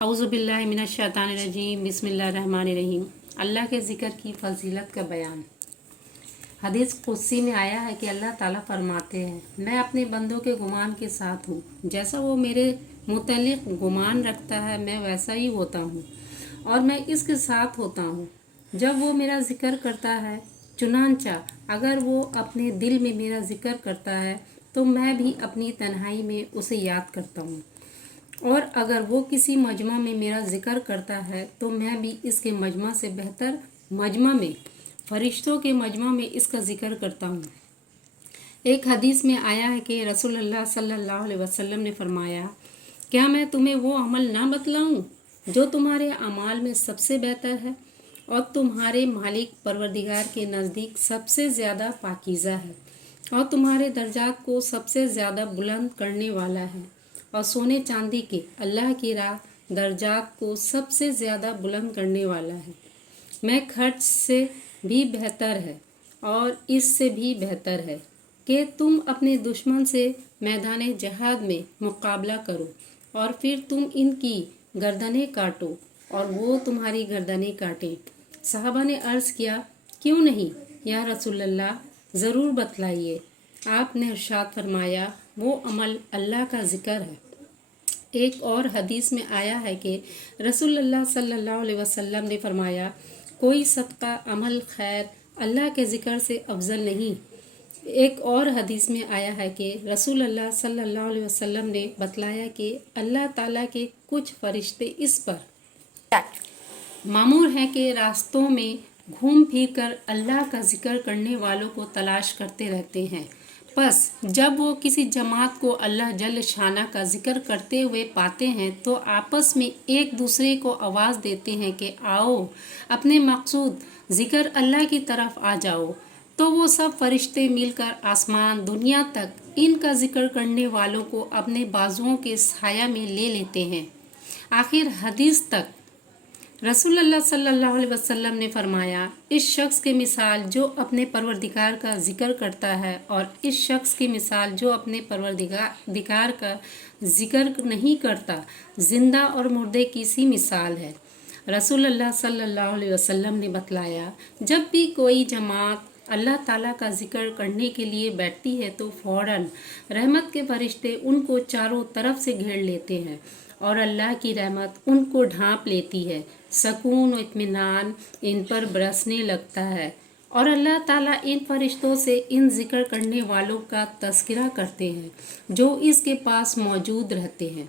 औज़ुबिल्लाहि मिनश्शैतानिर्रजीम बिस्मिल्लाहिर्रहमानिर्रहीम। अल्लाह के ज़िक्र की फजीलत का बयान। हदीस कुदसी में आया है कि अल्लाह ताला फरमाते हैं, मैं अपने बंदों के गुमान के साथ हूँ। जैसा वो मेरे मुतल्लिक़ गुमान रखता है मैं वैसा ही होता हूँ और मैं इसके साथ होता हूँ जब वो मेरा ज़िक्र करता है। चुनांचा अगर वो अपने दिल में मेरा ज़िक्र करता है तो मैं भी अपनी तन्हाई में उसे याद करता हूँ, और अगर वो किसी मजमा में मेरा ज़िक्र करता है तो मैं भी इसके मजमा से बेहतर मजमा में, फरिश्तों के मजमा में इसका ज़िक्र करता हूँ। एक हदीस में आया है कि रसूलुल्लाह सल्लल्लाहु अलैहि वसल्लम ने फरमाया, क्या मैं तुम्हें वो अमल ना बतलाऊँ जो तुम्हारे अमाल में सबसे बेहतर है और तुम्हारे मालिक परवरदिगार के नज़दीक सबसे ज़्यादा पाकीज़ा है और तुम्हारे दर्जात को सबसे ज़्यादा बुलंद करने वाला है और सोने चांदी के अल्लाह की राह दर्जात को सबसे ज़्यादा बुलंद करने वाला है। मैं खर्च से भी बेहतर है और इससे भी बेहतर है कि तुम अपने दुश्मन से मैदान जहाद में मुकाबला करो और फिर तुम इनकी गर्दनें काटो और वो तुम्हारी गर्दनें काटें। सहाबा ने अर्ज़ किया, क्यों नहीं या रसूलल्लाह, ज़रूर बतलाइए। आपने इरशाद फरमाया, वो अमल अल्लाह का ज़िक्र है। एक और हदीस में आया है कि रसूलुल्लाह सल्लल्लाहु अलैहि वसल्लम ने फरमाया, कोई सदका अमल खैर अल्लाह के ज़िक्र से अफजल नहीं। एक और हदीस में आया है कि रसूलुल्लाह सल्लल्लाहु अलैहि वसल्लम ने बतलाया कि अल्लाह ताला के कुछ फरिश्ते इस पर मामूर हैं कि रास्तों में घूम फिर कर अल्लाह का ज़िक्र करने वालों को तलाश करते रहते हैं। बस जब वो किसी जमात को अल्लाह जल शाना का ज़िक्र करते हुए पाते हैं तो आपस में एक दूसरे को आवाज़ देते हैं कि आओ अपने मकसूद ज़िक्र अल्लाह की तरफ आ जाओ। तो वो सब फरिश्ते मिलकर आसमान दुनिया तक इनका ज़िक्र करने वालों को अपने बाजुओं के साया में ले लेते हैं। आखिर हदीस तक रसूलुल्लाह सल्लल्लाहु अलैहि वसल्लम ने फरमाया, इस शख्स की मिसाल जो अपने परवरदिगार का ज़िक्र करता है और इस शख्स की मिसाल जो अपने परवरदिगार का ज़िक्र नहीं करता ज़िंदा और मुर्दे की सी मिसाल है। रसूलुल्लाह सल्लल्लाहु अलैहि वसल्लम ने बतलाया, जब भी कोई जमात अल्लाह ताला का ज़िक्र करने के लिए बैठती है तो फ़ौरन रहमत के फरिश्ते उनको चारों तरफ से घेर लेते हैं और अल्लाह की रहमत उनको ढांप लेती है। सकून और इत्मीनान इन पर बरसने लगता है और अल्लाह ताला इन फरिश्तों से इन ज़िक्र करने वालों का तज़किरा करते हैं जो इसके पास मौजूद रहते हैं।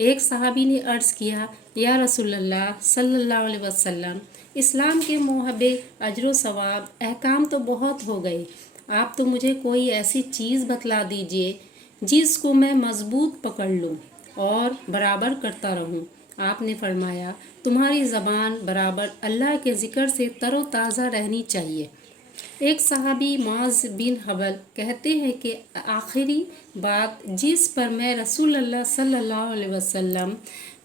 एक सहाबी ने अर्ज़ किया, या रसूलल्लाह सल्लल्लाहु अलैहि वसल्लम, इस्लाम के मुहब्बे अजर सवाब अहकाम तो बहुत हो गए, आप तो मुझे कोई ऐसी चीज़ बतला दीजिए जिसको मैं मज़बूत पकड़ लूँ और बराबर करता रहूँ। आपने फरमाया, तुम्हारी ज़बान बराबर अल्लाह के ज़िक्र से तरोताज़ा रहनी चाहिए। एक सहाबी मुआज़ बिन हबल कहते हैं कि आखिरी बात जिस पर मैं रसूलुल्लाह सल्लल्लाहु अलैहि वसल्लम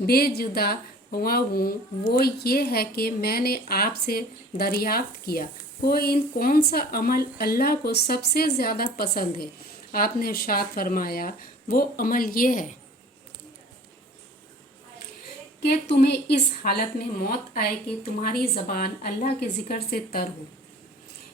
बेजुदा हुआ हूँ वो ये है कि मैंने आपसे दरियाफ्त किया, कौन सा अमल अल्लाह को सबसे ज़्यादा पसंद है। आपने इरशाद फरमाया, वो अमल ये है कि तुम्हें इस हालत में मौत आए कि तुम्हारी ज़बान अल्लाह के ज़िक्र से तर हो।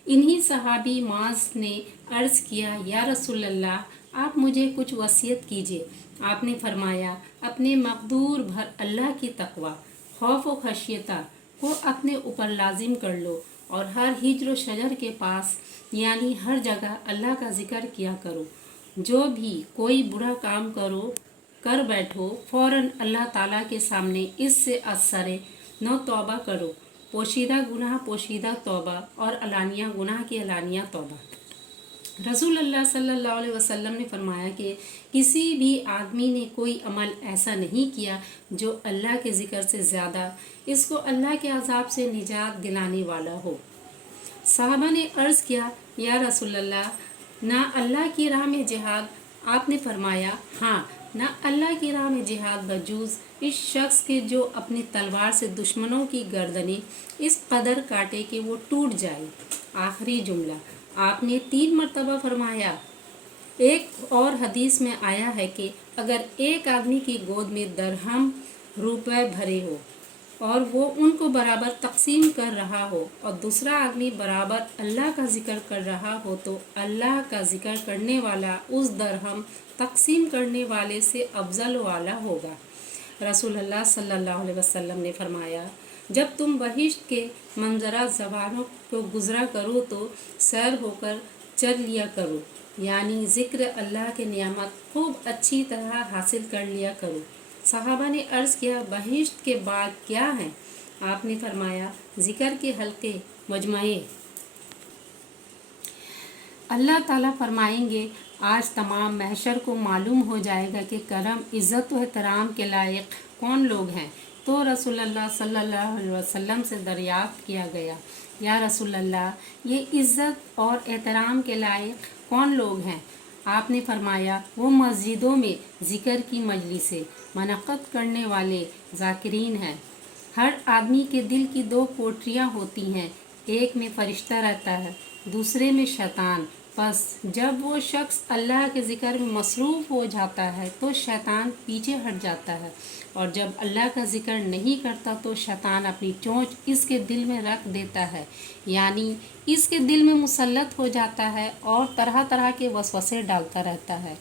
इन्हीं सहाबी मुआज़ ने अर्ज़ किया, या रसूलल्लाह, आप मुझे कुछ वसीयत कीजिए। आपने फरमाया, अपने मकदूर भर अल्लाह की तकवा खौफ व खशियता को अपने ऊपर लाजिम कर लो और हर हिज्र व शजर के पास यानी हर जगह अल्लाह का ज़िक्र किया करो। जो भी कोई बुरा काम कर बैठो फ़ौरन अल्लाह ताला के सामने इससे असरे न तौबा करो, पोशीदा गुनाह पोशीदा तौबा और अलानिया गुनाह की अलानिया तौबा। रसूलुल्लाह सल्लल्लाहु अलैहि वसल्लम ने फरमाया कि किसी भी आदमी ने कोई अमल ऐसा नहीं किया जो अल्लाह के ज़िक्र से ज़्यादा इसको अल्लाह के अज़ाब से निजात दिलाने वाला हो। साहबा ने अर्ज़ किया, या रसूलल्लाह, ना अल्लाह की राह में जिहाद। आपने फरमाया, हाँ, ना अल्लाह की राह में जिहाद बजूज़ इस शख्स के जो अपनी तलवार से दुश्मनों की गर्दनें इस कदर काटे कि वो टूट जाए। आखिरी जुमला आपने 3 मरतबा फरमाया। एक और हदीस में आया है कि अगर एक आदमी की गोद में दरहम रुपए भरे हो और वो उनको बराबर तकसीम कर रहा हो और दूसरा आदमी बराबर अल्लाह का जिक्र कर रहा हो, तो अल्लाह का जिक्र करने वाला उस दरहम तकसीम करने वाले से अफजल वाला होगा। रसूलुल्लाह सल्लल्लाहु अलैहि वसल्लम ने फरमाया, जब तुम बहिश्त के मंजरा ज़बानों को गुजरा करो तो सैर होकर चल लिया करो, यानी ज़िक्र अल्लाह के नियामत खूब अच्छी तरह हासिल कर लिया करो। सहाबा ने अर्ज़ किया, बहिश्त के बाद क्या है? आपने फरमाया, ज़िक्र के हल्के, मजमए। अल्लाह ताला फरमाएंगे, आज तमाम महशर को मालूम हो जाएगा कि करम, इज़्ज़त व एहतराम के लायक कौन लोग हैं। तो रसूलुल्लाह सल्लल्लाहु अलैहि वसल्लम से दरियाफ़्त किया गया, या रसूलुल्लाह, ये इज़्ज़त और एहतराम के लायक कौन लोग हैं? आपने फरमाया, वो मस्जिदों में ज़िक्र की मजलिसें मनक़द करने वाले ज़ाकिरीन हैं। हर आदमी के दिल की दो कोठरियाँ होती हैं, एक में फ़रिश्ता रहता है, दूसरे में शैतान। बस जब वो शख्स अल्लाह के ज़िक्र में मसरूफ़ हो जाता है तो शैतान पीछे हट जाता है, और जब अल्लाह का ज़िक्र नहीं करता तो शैतान अपनी चोंच इसके दिल में रख देता है, यानी इसके दिल में मुसल्लत हो जाता है और तरह तरह के वसवसे डालता रहता है।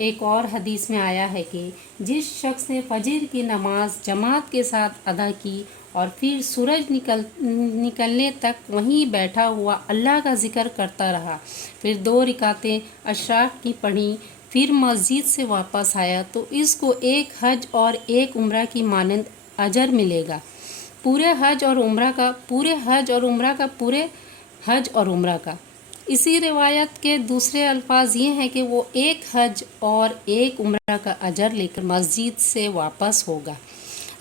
एक और हदीस में आया है कि जिस शख्स ने फजर की नमाज जमात के साथ अदा की और फिर सूरज निकलने तक वहीं बैठा हुआ अल्लाह का ज़िक्र करता रहा, फिर 2 रकातें अशराक की पढ़ी, फिर मस्जिद से वापस आया, तो इसको एक हज और एक उम्रा की मानंद अजर मिलेगा। पूरे हज और उम्रा का। इसी रिवायत के दूसरे अल्फाज ये हैं कि वो एक हज और एक उम्रा का अजर लेकर मस्जिद से वापस होगा।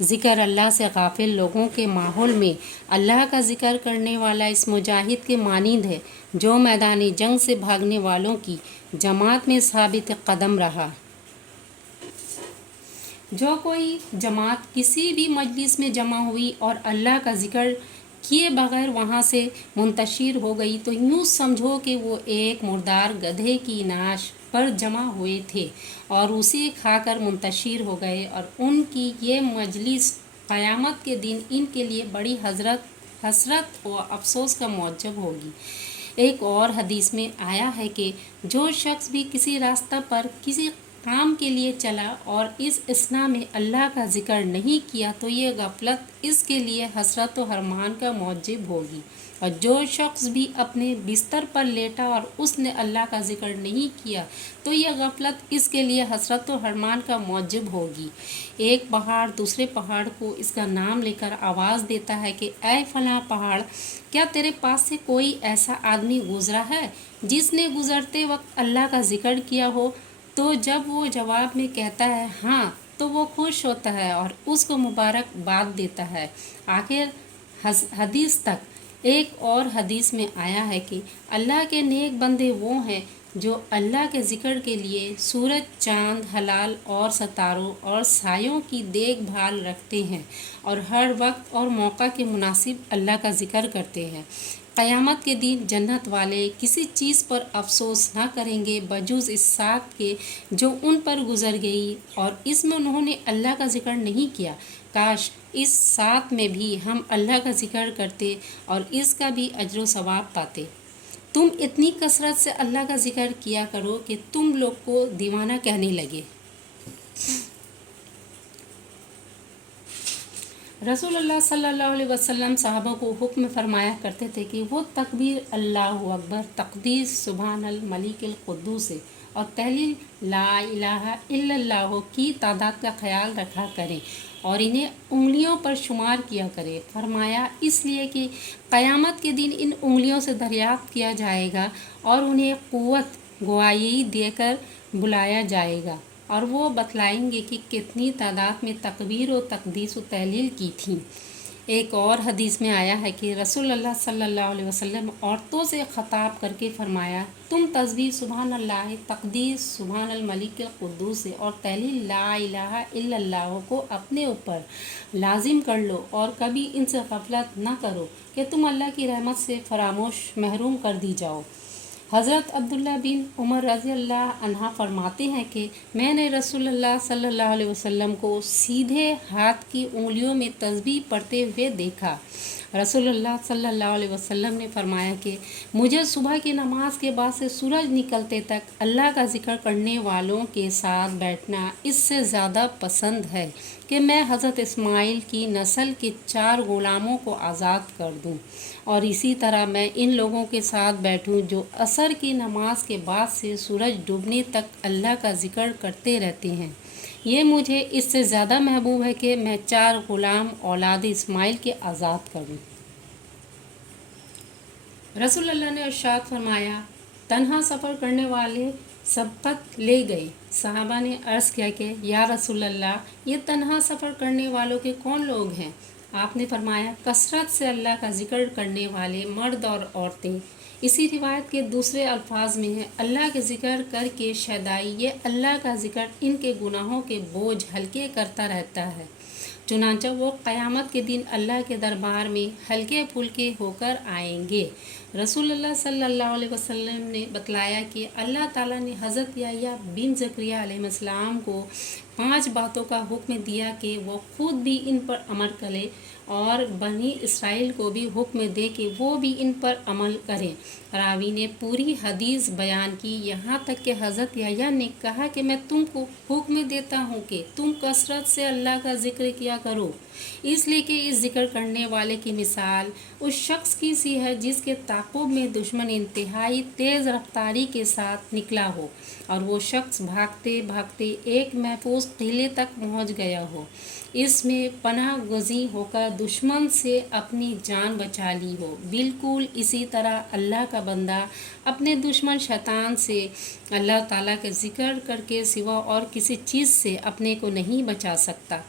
ज़िक्र अल्लाह से गाफिल लोगों के माहौल में अल्लाह का ज़िक्र करने वाला इस मुजाहिद के मानिंद है जो मैदानी जंग से भागने वालों की जमात में साबित कदम रहा। जो कोई जमात किसी भी मजलिस में जमा हुई और अल्लाह का ज़िक्र किए बगैर वहाँ से मुंतशिर हो गई, तो यूँ समझो कि वो एक मुर्दार गधे की नाश पर जमा हुए थे और उसे खाकर मुंतशिर हो गए, और उनकी ये मजलिस क़यामत के दिन इनके लिए बड़ी हसरत व अफसोस का मौजब होगी। एक और हदीस में आया है कि जो शख्स भी किसी रास्ता पर किसी काम के लिए चला और इस असना में अल्लाह का ज़िक्र नहीं किया, तो ये गफलत इसके लिए हसरत व हरमान का मौजब होगी। और जो शख्स भी अपने बिस्तर पर लेटा और उसने अल्लाह का ज़िक्र नहीं किया, तो यह गफलत इसके लिए हसरत व हरमान का मौजब होगी। एक पहाड़ दूसरे पहाड़ को इसका नाम लेकर आवाज़ देता है कि ऐ फलां पहाड़, क्या तेरे पास से कोई ऐसा आदमी गुज़रा है जिसने गुज़रते वक्त अल्लाह का ज़िक्र किया हो? तो जब वो जवाब में कहता है हाँ, तो वो खुश होता है और उसको मुबारकबाद देता है। आखिर हदीस तक। एक और हदीस में आया है कि अल्लाह के नेक बंदे वो हैं जो अल्लाह के ज़िक्र के लिए सूरज, चाँद, हलाल और सितारों और सायों की देखभाल रखते हैं और हर वक्त और मौका के मुनासिब अल्लाह का ज़िक्र करते हैं। क़यामत के दिन जन्नत वाले किसी चीज़ पर अफसोस ना करेंगे बजूज़ इस सात के जो उन पर गुज़र गई और इसमें उन्होंने अल्लाह का ज़िक्र नहीं किया। काश इस सात में भी हम अल्लाह का ज़िक्र करते और इसका भी अजर व सवाब पाते। तुम इतनी कसरत से अल्लाह का ज़िक्र किया करो कि तुम लोग को दीवाना कहने लगे। रसूलुल्लाह सल्लल्लाहु अलैहि वसल्लम साहबा को हुक्म फरमाया करते थे कि वो तकबीर अल्लाहु अकबर, तक़दीस सुबहानल मलिकिल कुद्दूस और तहलील ला इलाहा इल्लल्लाह की तादाद का ख्याल रखा करें और इन्हें उंगलियों पर शुमार किया करें। फरमाया इसलिए कि क़यामत के दिन इन उंगलियों से दरियाफ़्त किया जाएगा और उन्हें क़ुव्वत गवाही देकर बुलाया जाएगा और वो बतलाएंगे कि कितनी तादाद में तकबीर व तक़दीस व तहलील की थी। एक और हदीस में आया है कि रसूलुल्लाह सल्लल्लाहु अलैहि वसल्लम औरतों से ख़ताब करके फरमाया, तुम तस्बीह सुबहानल्लाह, तक़दीस सुबहानल मलिकिल कुद्दूस और तहलील ला इलाहा इल्लल्लाह को अपने ऊपर लाजिम कर लो और कभी इनसे गफलत न करो कि तुम अल्लाह की रहमत से फरामोश महरूम कर दी जाओ। हज़रत अब्दुल्ला बिन उमर रज़ी अल्लाह अन्हा फरमाते हैं कि मैंने रसूलुल्लाह सल्लल्लाहु अलैहि वसल्लम को सीधे हाथ की उंगलियों में तस्बीह पढ़ते हुए देखा। रसूलुल्लाह सल्लल्लाहु अलैहि वसल्लम ने फरमाया कि मुझे सुबह की नमाज के बाद से सूरज निकलते तक अल्लाह का जिक्र करने वालों के साथ बैठना इससे ज़्यादा पसंद है कि मैं हज़रत इस्माइल की नस्ल के 4 ग़ुलामों को आज़ाद कर दूं, और इसी तरह मैं इन लोगों के साथ बैठूं जो असर की नमाज के बाद से सूरज डूबने तक अल्लाह का जिक्र करते रहते हैं। ये मुझे इससे ज़्यादा महबूब है कि मैं 4 ग़ुलाम औलाद इस्माइल के आज़ाद करूं। रसूलुल्लाह ने इरशाद फरमाया, तन्हा सफ़र करने वाले सबकत ले गए। सहाबा ने अर्ज़ किया कि या रसूलल्लाह, ये तन्हा सफ़र करने वालों के कौन लोग हैं? आपने फरमाया, कसरत से अल्लाह का जिक्र करने वाले मर्द और औरतें। इसी रिवायत के दूसरे अल्फाज में है, अल्लाह के जिक्र करके शैदाई, ये अल्लाह का जिक्र इनके गुनाहों के बोझ हल्के करता रहता है, चुनांचे वो क़यामत के दिन अल्लाह के दरबार में हल्के फुल्के होकर आएंगे। रसूलुल्लाह सल्लल्लाहु अलैहि वसल्लम ने बतलाया कि अल्लाह ताला ने हज़रत याह्या बिन ज़करिया अलैहिस्सलाम को 5 बातों का हुक्म दिया कि वो खुद भी इन पर अमल करे और बनी इसराइल को भी हुक्म दे कि वो भी इन पर अमल करें। रावी ने पूरी हदीस बयान की, यहाँ तक कि हज़रत याह्या ने कहा कि मैं तुमको हुक्म देता हूँ कि तुम कसरत से अल्लाह का जिक्र किया करो, इसलिए कि इस जिक्र करने वाले की मिसाल उस शख्स की सी है जिसके ताक़ुब में दुश्मन इंतहाई तेज़ रफ्तारी के साथ निकला हो और वो शख्स भागते भागते एक महफूज किले तक पहुँच गया हो, इसमें पनाह गुज़ी होकर दुश्मन से अपनी जान बचा ली हो। बिल्कुल इसी तरह अल्लाह का बंदा अपने दुश्मन शैतान से अल्लाह ताला के जिक्र करके सिवा और किसी चीज़ से अपने को नहीं बचा सकता।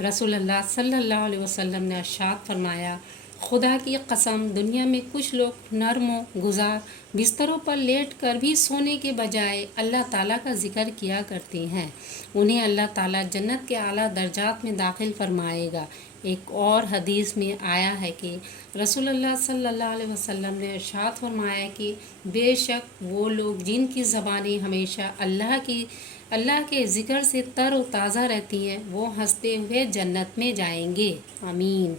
रसूलुल्लाह सल्लल्लाहु अलैहि वसल्लम ने इरशाद फरमाया, खुदा की कसम, दुनिया में कुछ लोग नर्म गुजार बिस्तरों पर लेट कर भी सोने के बजाय अल्लाह ताला का जिक्र किया करते हैं, उन्हें अल्लाह ताला जन्नत के आला दर्जात में दाखिल फरमाएगा। एक और हदीस में आया है कि रसूलुल्लाह सल्लल्लाहु अलैहि वसल्लम ने इरशाद फरमाया कि बेशक वो लोग जिनकी ज़बानें हमेशा अल्लाह के ज़िक्र से तर व ताज़ा रहती हैं, वो हंसते हुए जन्नत में जाएंगे। आमीन।